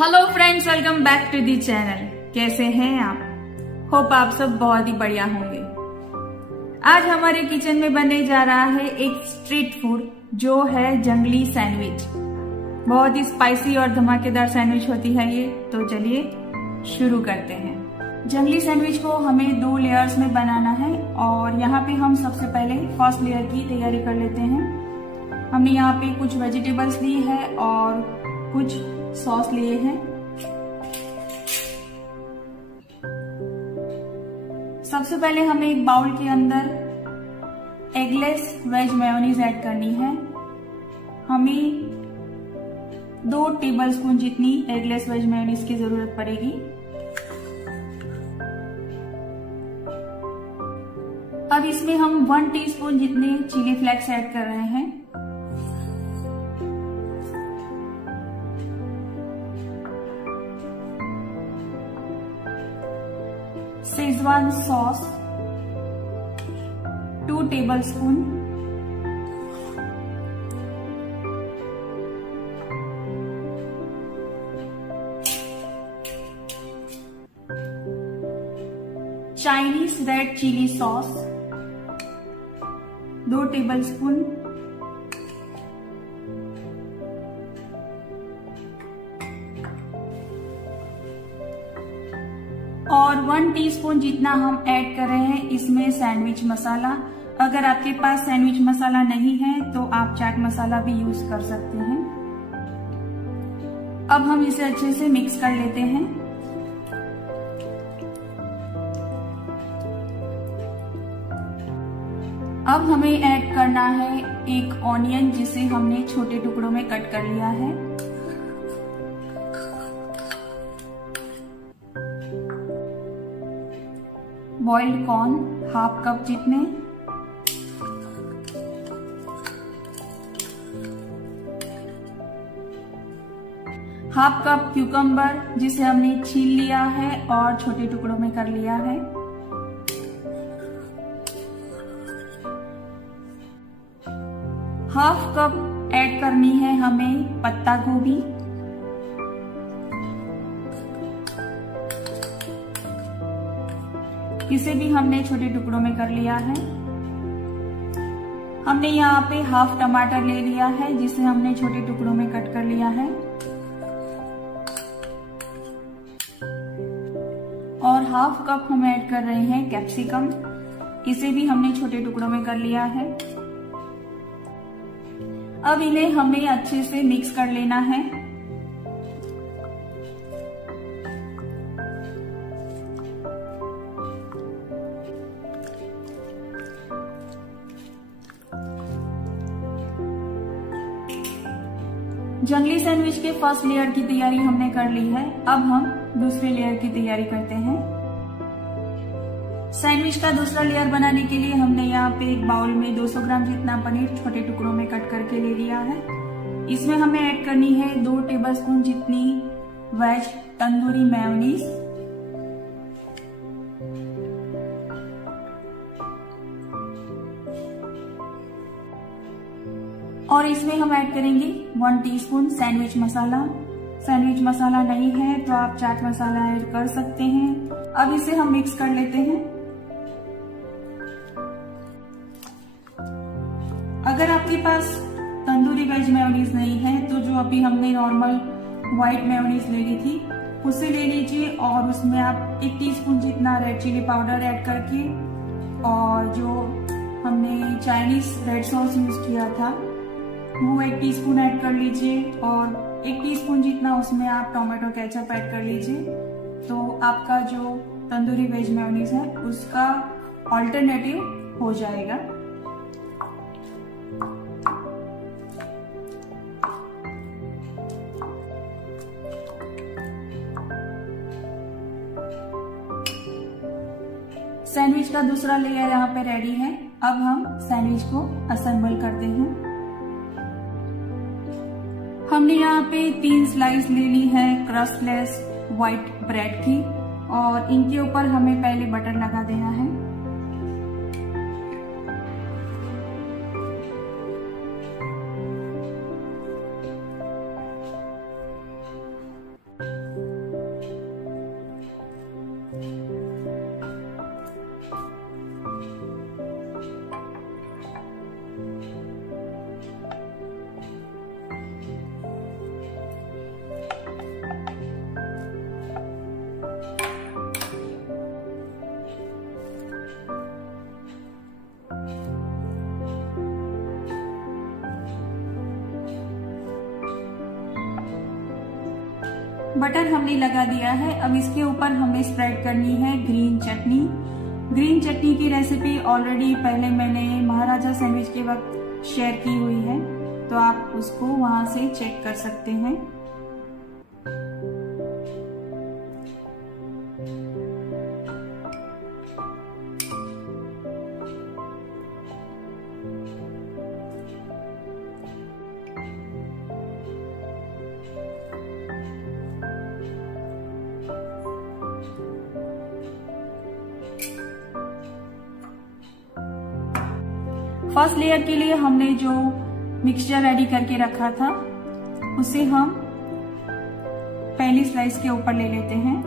Hello friends, welcome back to the channel. कैसे हैं आप? होप आप सब बहुत ही बढ़िया होंगे। आज हमारे किचन में बनने जा रहा है एक स्ट्रीट फूड जो है जंगली सैंडविच। बहुत ही स्पाइसी और धमाकेदार सैंडविच होती है ये। तो चलिए शुरू करते हैं। जंगली सैंडविच को हमें 2 लेयर्स में बनाना है और यहाँ पे हम सबसे पहले फर्स्ट लेयर की तैयारी कर लेते हैं। हमने यहाँ पे कुछ वेजिटेबल्स ली है और कुछ सॉस लिए हैं। सबसे पहले हमें एक बाउल के अंदर एगलेस वेज मेयोनीज ऐड करनी है। हमें 2 टेबलस्पून जितनी एगलेस वेज मेयोनीज की जरूरत पड़ेगी। अब इसमें हम 1 टीस्पून जितने चिली फ्लेक्स ऐड कर रहे हैं। Schezwan sauce 2 tablespoon, Chinese red chilli sauce 2 tablespoon, और 1 टीस्पून जितना हम ऐड कर रहे हैं इसमें सैंडविच मसाला। अगर आपके पास सैंडविच मसाला नहीं है तो आप चाट मसाला भी यूज कर सकते हैं। अब हम इसे अच्छे से मिक्स कर लेते हैं। अब हमें ऐड करना है एक ऑनियन जिसे हमने छोटे टुकड़ों में कट कर लिया है। बॉइल्ड कॉर्न 1/2 कप जितने, हाफ कप क्यूकम्बर जिसे हमने छील लिया है और छोटे टुकड़ों में कर लिया है। हाफ कप ऐड करनी है हमें पत्ता गोभी, इसे भी हमने छोटे टुकड़ों में कर लिया है। हमने यहाँ पे हाफ टमाटर ले लिया है जिसे हमने छोटे टुकड़ों में कट कर लिया है, और हाफ कप हम ऐड कर रहे हैं कैप्सिकम, इसे भी हमने छोटे टुकड़ों में कर लिया है। अब इन्हें हमें अच्छे से मिक्स कर लेना है। जंगली सैंडविच के फर्स्ट लेयर की तैयारी हमने कर ली है। अब हम दूसरे लेयर की तैयारी करते हैं। सैंडविच का दूसरा लेयर बनाने के लिए हमने यहाँ पे एक बाउल में 200 ग्राम जितना पनीर छोटे टुकड़ों में कट करके ले लिया है। इसमें हमें ऐड करनी है 2 टेबलस्पून जितनी वेज तंदूरी मेयोनीज, और इसमें हम ऐड करेंगे 1 टीस्पून सैंडविच मसाला। सैंडविच मसाला नहीं है तो आप चाट मसाला ऐड कर सकते हैं। अब इसे हम मिक्स कर लेते हैं। अगर आपके पास तंदूरी वेज मेयोनीज नहीं है तो जो अभी हमने नॉर्मल व्हाइट मेयोनीज ले ली थी उसे ले लीजिए और उसमें आप 1 टीस्पून जितना रेड चिली पाउडर ऐड करके, और जो हमने चाइनीज रेड सॉस यूज किया था वो 1 टीस्पून ऐड कर लीजिए, और 1 टीस्पून जितना उसमें आप टोमेटो केचप ऐड कर लीजिए। तो आपका जो तंदूरी वेज मेयोनीज है उसका ऑल्टरनेटिव हो जाएगा। सैंडविच का दूसरा लेयर यहाँ पे रेडी है। अब हम सैंडविच को असेंबल करते हैं। हमने यहाँ पे 3 स्लाइस ले ली है क्रस्टलेस व्हाइट ब्रेड की, और इनके ऊपर हमें पहले बटर लगा देना है। बटर हमने लगा दिया है। अब इसके ऊपर हमें स्प्रेड करनी है ग्रीन चटनी। ग्रीन चटनी की रेसिपी ऑलरेडी पहले मैंने महाराजा सैंडविच के वक्त शेयर की हुई है, तो आप उसको वहां से चेक कर सकते हैं। फर्स्ट लेयर के लिए हमने जो मिक्सचर रेडी करके रखा था उसे हम पहली स्लाइस के ऊपर ले लेते हैं।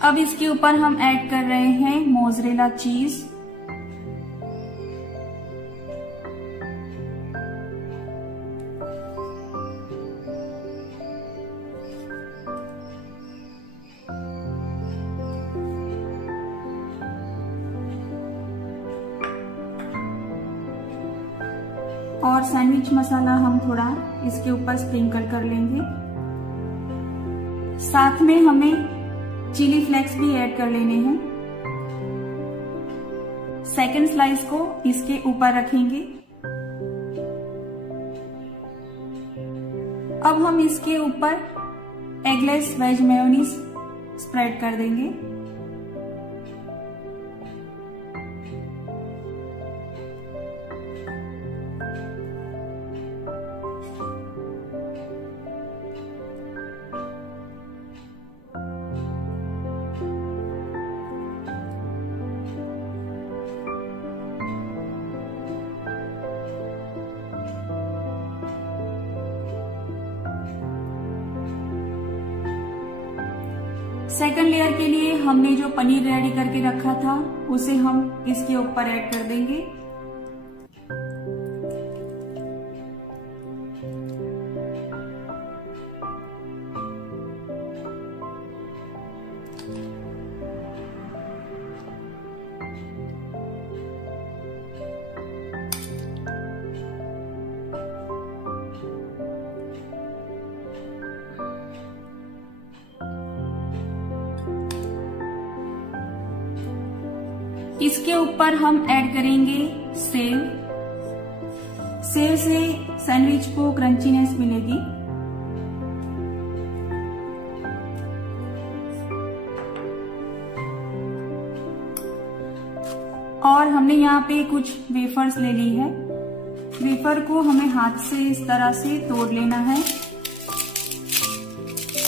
अब इसके ऊपर हम ऐड कर रहे हैं मोज़रेला चीज। और सैंडविच मसाला हम थोड़ा इसके ऊपर स्प्रिंकल कर लेंगे। साथ में हमें चिली फ्लेक्स भी ऐड कर लेने हैं। सेकंड स्लाइस को इसके ऊपर रखेंगे। अब हम इसके ऊपर एगलेस वेज मेयोनीज स्प्रेड कर देंगे। सेकंड लेयर के लिए हमने जो पनीर रेडी करके रखा था उसे हम इसके ऊपर ऐड कर देंगे। इसके ऊपर हम ऐड करेंगे सेव। सेव से सैंडविच को क्रंचीनेस मिलेगी। और हमने यहाँ पे कुछ वेफर्स ले ली है। वेफर को हमें हाथ से इस तरह से तोड़ लेना है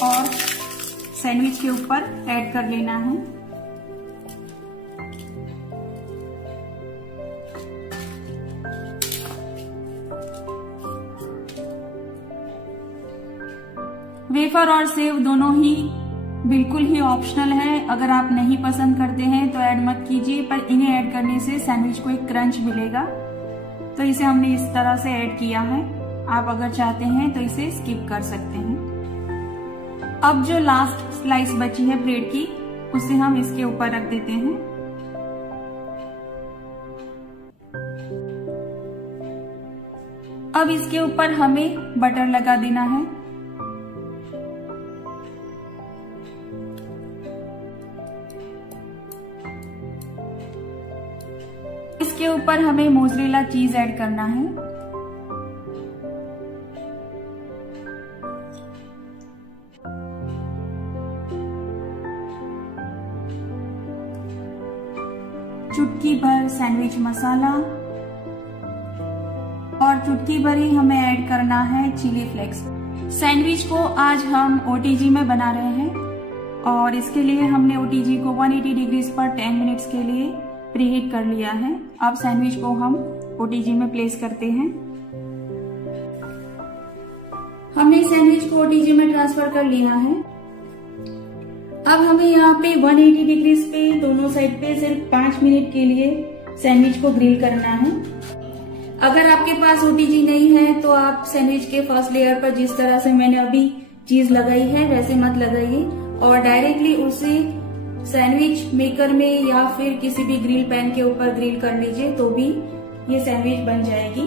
और सैंडविच के ऊपर ऐड कर लेना है। वेफर और सेव दोनों ही बिल्कुल ही ऑप्शनल है। अगर आप नहीं पसंद करते हैं तो ऐड मत कीजिए, पर इन्हें ऐड करने से सैंडविच को एक क्रंच मिलेगा। तो इसे हमने इस तरह से ऐड किया है। आप अगर चाहते हैं तो इसे स्किप कर सकते हैं। अब जो लास्ट स्लाइस बची है ब्रेड की, उसे हम इसके ऊपर रख देते हैं। अब इसके ऊपर हमें बटर लगा देना है। इसके ऊपर हमें मोज़रेला चीज ऐड करना है। चुटकी भर सैंडविच मसाला और चुटकी भर ही हमें ऐड करना है चिली फ्लेक्स। सैंडविच को आज हम ओटीजी में बना रहे हैं और इसके लिए हमने ओटीजी को 180 डिग्री पर 10 मिनट्स के लिए प्रीहीट कर लिया है। अब सैंडविच को हम ओटीजी में प्लेस करते हैं। हमने सैंडविच को ओटीजी में ट्रांसफर कर लिया है। अब हमें यहाँ पे 180 डिग्री पे दोनों साइड पे सिर्फ 5 मिनट के लिए सैंडविच को ग्रिल करना है। अगर आपके पास ओटीजी नहीं है तो आप सैंडविच के फर्स्ट लेयर पर जिस तरह से मैंने अभी चीज लगाई है वैसे मत लगाइए और डायरेक्टली उसे सैंडविच मेकर में या फिर किसी भी ग्रिल पैन के ऊपर ग्रिल कर लीजिए तो भी ये सैंडविच बन जाएगी।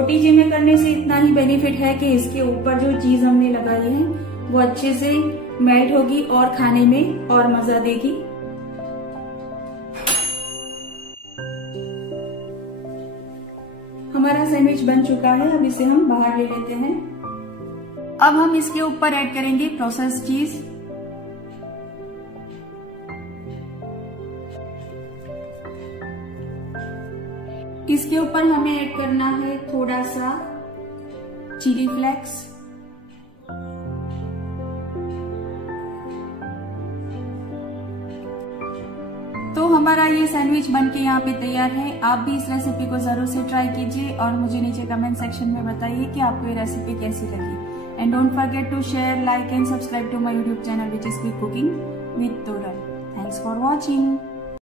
ओटीजी में करने से इतना ही बेनिफिट है कि इसके ऊपर जो चीज हमने लगाई है वो अच्छे से मेल्ट होगी और खाने में और मजा देगी। हमारा सैंडविच बन चुका है। अब इसे हम बाहर ले लेते हैं। अब हम इसके ऊपर ऐड करेंगे प्रोसेस्ड चीज। इसके ऊपर हमें ऐड करना है थोड़ा सा चिली फ्लेक्स, तो हमारा ये सैंडविच बनके यहाँ पे तैयार है। आप भी इस रेसिपी को जरूर से ट्राई कीजिए और मुझे नीचे कमेंट सेक्शन में बताइए कि आपको ये रेसिपी कैसी लगी। And don't forget to share, like and subscribe to my YouTube channel which is quick cooking with Toral. Thanks for watching.